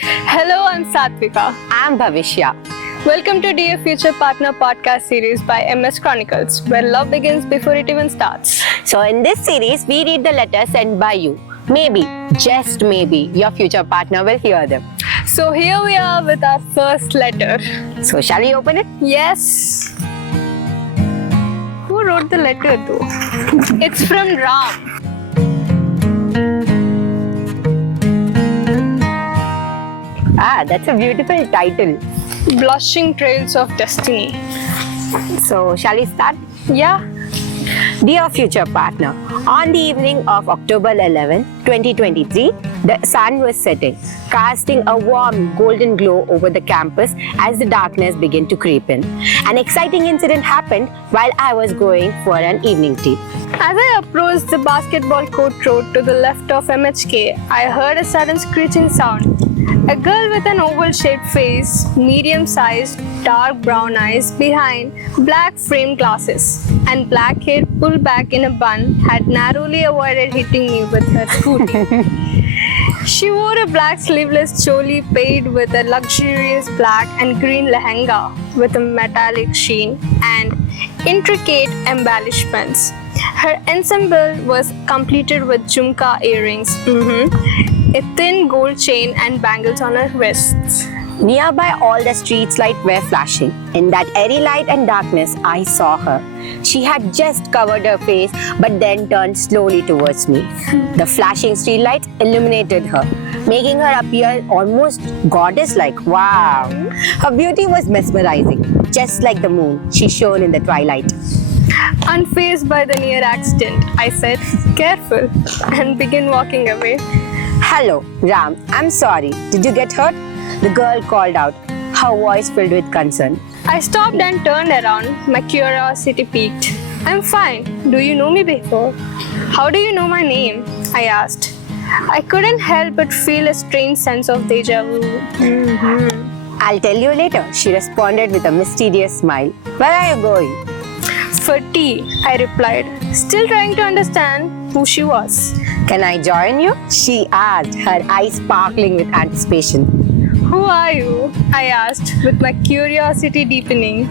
Hello, I'm Satvika. I'm Bhavishya. Welcome to Dear Future Partner podcast series by MS Chronicles, where love begins before it even starts. So in this series, we read the letters sent by you. Maybe, just maybe, your future partner will hear them. So here we are with our first letter. So shall we open it? Yes. Who wrote the letter though? It's from Ram. That's a beautiful title. Blushing Trails of Destiny. So shall we start? Yeah. Dear future partner, on the evening of October 11, 2023, the sun was setting, casting a warm golden glow over the campus as the darkness began to creep in. An exciting incident happened while I was going for an evening tea. As I approached the basketball court road to the left of MHK, I heard a sudden screeching sound. A girl with an oval-shaped face, medium-sized, dark brown eyes behind black framed glasses, and black hair pulled back in a bun had narrowly avoided hitting me with her scooty. She wore a black sleeveless choli paired with a luxurious black and green lehenga with a metallic sheen and intricate embellishments. Her ensemble was completed with jhumka earrings, a thin gold chain and bangles on her wrists. Nearby, all the street lights were flashing. In that airy light and darkness, I saw her. She had just covered her face, but then turned slowly towards me. The flashing street lights illuminated her, making her appear almost goddess-like. Wow! Her beauty was mesmerizing, just like the moon she shone in the twilight. Unfazed by the near accident, I said, "Careful," and began walking away. Hello, Ram. I'm sorry. Did you get hurt? The girl called out, her voice filled with concern. I stopped and turned around, my curiosity piqued. "I'm fine. Do you know me before?" "How do you know my name?" I asked. I couldn't help but feel a strange sense of deja vu. I'll tell you later, she responded with a mysterious smile. Where are you going? "For tea," I replied, still trying to understand who she was. Can I join you? She asked, her eyes sparkling with anticipation. "Who are you?" I asked, with my curiosity deepening.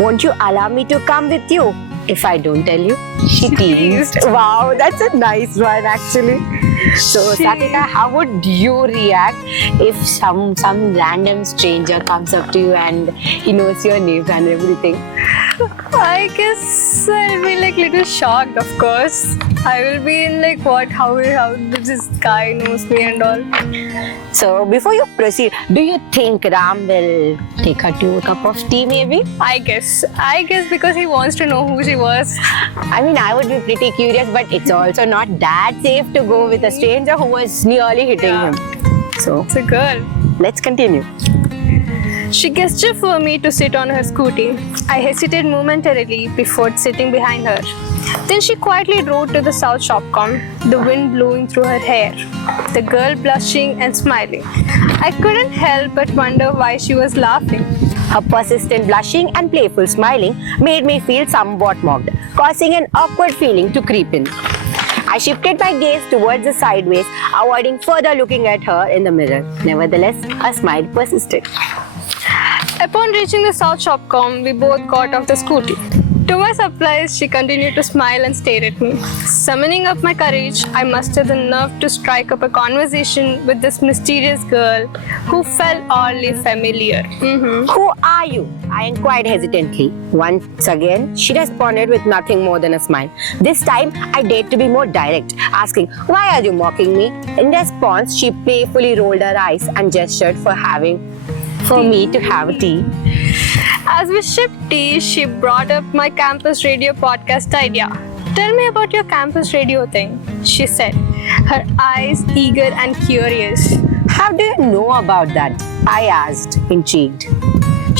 Won't you allow me to come with you if I don't tell you? She teased. Wow, that's a nice one actually. So Satika, how would you react if some random stranger comes up to you and he knows your name and everything? I guess I'll be like little shocked, of course. I will be in like what, how this guy knows me and all. So before you proceed, do you think Ram will take her to a cup of tea maybe? I guess because he wants to know who she was. I mean, I would be pretty curious, but it's also not that safe to go with a stranger who was nearly hitting him. So It's a girl. let's continue. She gestured for me to sit on her scooty. I hesitated momentarily before sitting behind her. Then she quietly rode to the South Shopcom, the wind blowing through her hair, the girl blushing and smiling. I couldn't help but wonder why she was laughing. Her persistent blushing and playful smiling made me feel somewhat mocked, causing an awkward feeling to creep in. I shifted my gaze towards the sideways, avoiding further looking at her in the mirror. Nevertheless, her smile persisted. Upon reaching the South Shopcom, we both got off the scooty. To my surprise, she continued to smile and stare at me. Summoning up my courage, I mustered the nerve to strike up a conversation with this mysterious girl who felt oddly familiar. Who are you? I inquired hesitantly. Once again, she responded with nothing more than a smile. This time, I dared to be more direct, asking, "Why are you mocking me?" In response, she playfully rolled her eyes and gestured for me to have tea. As we sipped tea, she brought up my campus radio podcast idea. "Tell me about your campus radio thing," she said, her eyes eager and curious. How do you know about that? I asked, intrigued.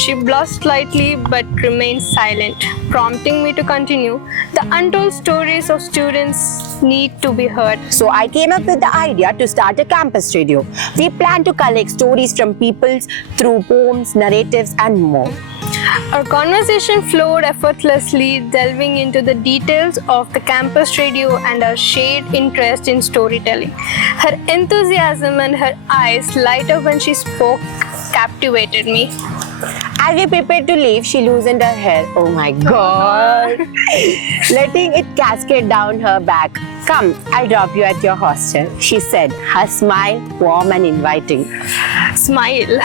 She blushed slightly but remained silent, prompting me to continue. The untold stories of students need to be heard. So I came up with the idea to start a campus radio. We plan to collect stories from people through poems, narratives, and more. Our conversation flowed effortlessly, delving into the details of the campus radio and our shared interest in storytelling. Her enthusiasm and her eyes light up when she spoke captivated me. As we prepared to leave, she loosened her hair. Oh my god! Letting it cascade down her back. Come, I'll drop you at your hostel, she said, her smile warm and inviting. Smile.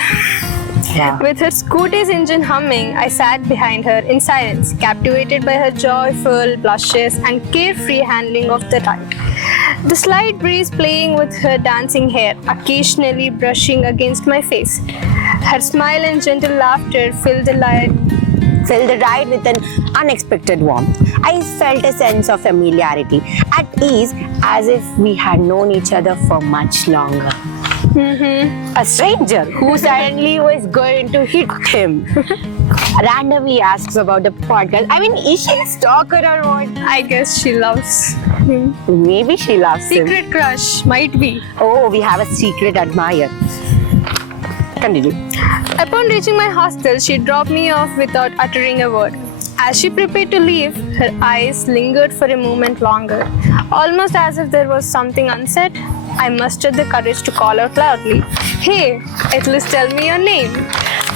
Yeah. With her scooter's engine humming, I sat behind her in silence, captivated by her joyful blushes and carefree handling of the ride. The slight breeze playing with her dancing hair, occasionally brushing against my face. Her smile and gentle laughter filled the ride with an unexpected warmth. I felt a sense of familiarity, at ease, as if we had known each other for much longer. A stranger who suddenly was going to hit him randomly asks about the podcast. I mean, is she a stalker or what? I guess she loves him. Maybe she loves him. Secret crush, might be. Oh, we have a secret admirer. Continue. Upon reaching my hostel, she dropped me off without uttering a word. As she prepared to leave, her eyes lingered for a moment longer, almost as if there was something unsaid. I mustered the courage to call out loudly, "Hey, at least tell me your name."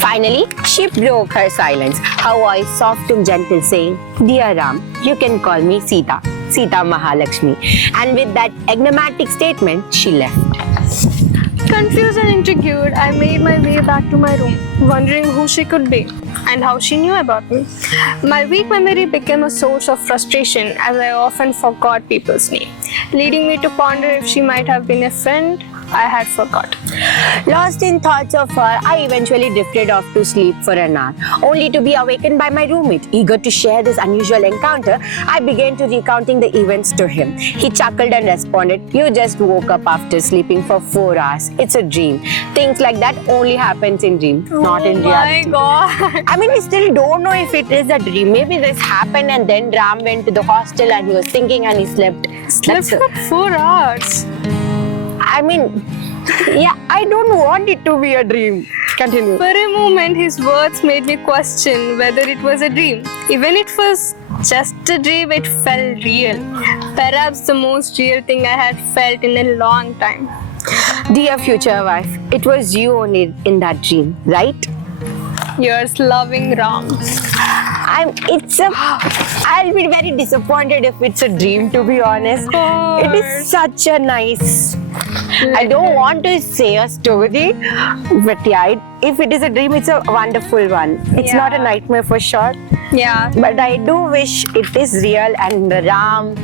Finally, she broke her silence, her voice soft and gentle, saying, "Dear Ram, you can call me Sita, Sita Mahalakshmi." And with that enigmatic statement, she left. Confused and intrigued, I made my way back to my room, wondering who she could be and how she knew about me. My weak memory became a source of frustration as I often forgot people's names, leading me to ponder if she might have been a friend I had forgot. Lost in thoughts of her, I eventually drifted off to sleep for an hour, only to be awakened by my roommate. Eager to share this unusual encounter, I began to recounting the events to him. He chuckled and responded, "You just woke up after sleeping for 4 hours. It's a dream. Things like that only happens in dream, not in reality." Oh my god. I mean, we still don't know if it is a dream. Maybe this happened and then Ram went to the hostel and he was thinking and he slept. Slept for 4 hours. I mean, yeah, I don't want it to be a dream. Continue. For a moment, his words made me question whether it was a dream. Even if it was just a dream, it felt real. Perhaps the most real thing I had felt in a long time. Dear future wife, it was you only in that dream, right? Yours loving Ram. I'll be very disappointed if it's a dream, to be honest. It is such a nice. I don't want to say a story, but yeah, if it is a dream, it's a wonderful one. It's not a nightmare for sure. Yeah. But I do wish it is real and Ram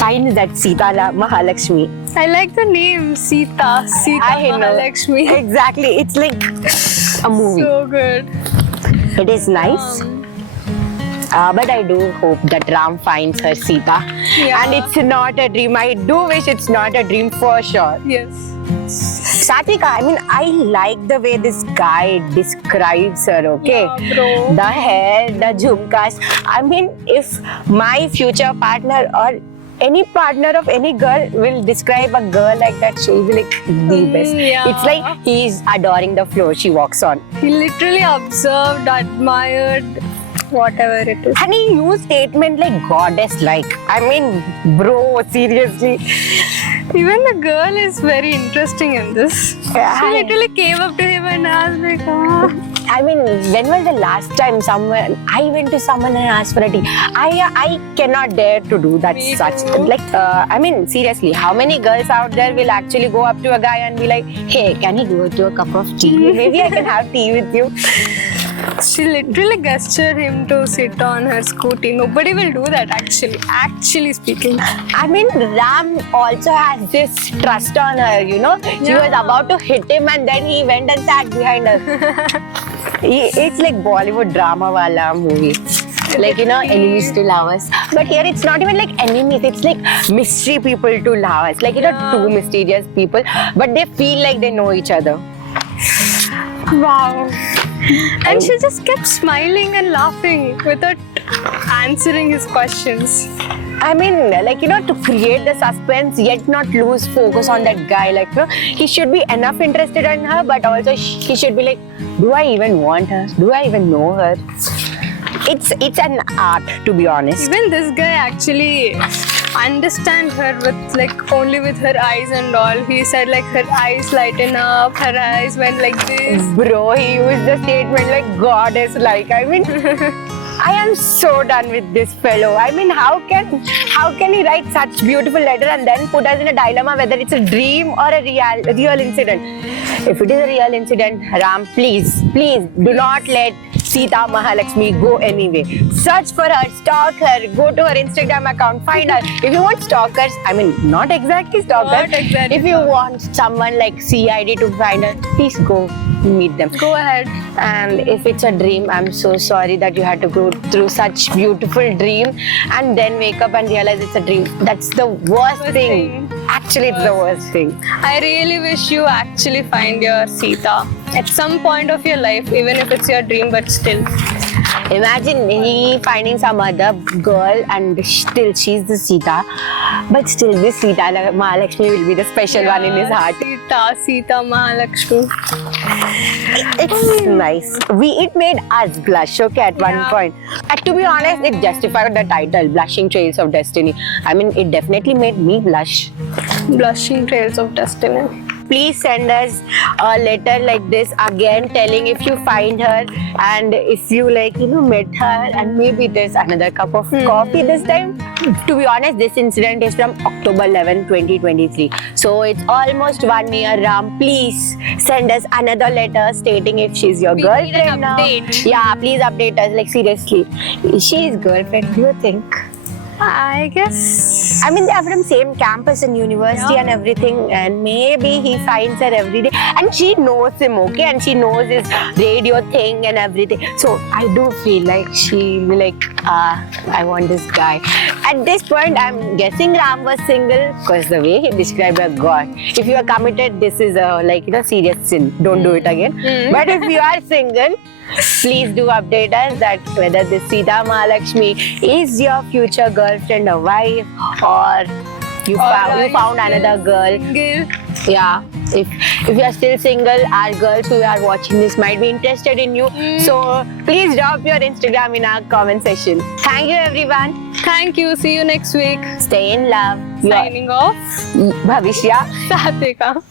finds that Sita Mahalakshmi. I like the name Sita. Sita I know. Mahalakshmi. Exactly. It's like a movie. So good. It is nice. But I do hope that Ram finds her Sita. Yeah. And it's not a dream. I do wish it's not a dream for sure. Yes. Satvika, I mean, I like the way this guy describes her, okay? Yeah, bro. The hair, the jhumkas. I mean, if my future partner or any partner of any girl will describe a girl like that, she'll be like the best. Yeah. It's like he's adoring the floor she walks on. He literally observed, admired, whatever it is. And he used statement like goddess-like. I mean, bro, seriously. Even the girl is very interesting in this. Yeah. She literally came up to him and asked like, I mean, when was the last time I went to someone and asked for a tea? I cannot dare to do that. Me Such too. like I mean, seriously, how many girls out there will actually go up to a guy and be like, "Hey, can you go to a cup of tea? Maybe I can have tea with you." she literally gestured him to sit on her scooty. Nobody will do that actually speaking. I mean, Ram also has this trust on her, you know. She Yeah. was about to hit him and then he went and sat behind her. It's like Bollywood drama wala movie. Like, you know, enemies to lovers. But here it's not even like enemies, it's like mystery people to lovers. Like, you know, two mysterious people, but they feel like they know each other. Wow. And she just kept smiling and laughing without answering his questions. I mean, like, to create the suspense yet not lose focus on that guy. Like, he should be enough interested in her, but also he should be like, do I even want her? Do I even know her? It's an art, to be honest. Even this guy actually understand her with like only with her eyes and all. He said like her eyes lighten up, her eyes went like this. Bro, he used the statement like goddess like. I mean, I am so done with this fellow. I mean, how can he write such beautiful letter and then put us in a dilemma whether it's a dream or a real incident? If it is a real incident, Ram, please do not let Sita Mahalakshmi go anyway. Search for her, stalk her, go to her Instagram account, find her. If you want stalkers, I mean, not exactly stalkers. Not exactly if you want someone like CID to find her, please go meet them. Go ahead. And if it's a dream, I'm so sorry that you had to go through such beautiful dream and then wake up and realize it's a dream. That's the worst thing. Actually, it's the worst thing. I really wish you actually find your Sita at some point of your life, even if it's your dream, but still. Imagine he finding some other girl and still she's the Sita, but still this Sita Mahalakshmi will be the special one in his heart. Sita Mahalakshmi. It's nice. It made us blush, okay, at one point. And to be honest, it justified the title, Blushing Trails of Destiny. I mean, it definitely made me blush. Blushing Trails of Destiny. Please send us a letter like this again, telling if you find her and if you met her, and maybe there's another cup of coffee this time. To be honest, this incident is from October 11, 2023. So it's almost 1 year. Ram, please send us another letter stating if she's your girlfriend now. Yeah, please update us. Like, seriously, is she his girlfriend? Do you think? I guess. I mean, they are from same campus and university and everything, and maybe he finds her every day and she knows him, okay, and she knows his radio thing and everything. So I do feel like she'll be like, I want this guy. At this point, I'm guessing Ram was single because the way he described a god. If you are committed, this is a serious sin. Don't do it again. But if you are single, please do update us that whether this Sita Mahalakshmi is your future girlfriend or wife, or you found another girl. Yeah. If you are still single, our girls who are watching this might be interested in you. So please drop your Instagram in our comment section. Thank you, everyone. Thank you. See you next week. Stay in love. Signing off. Bhavishya. Satvika.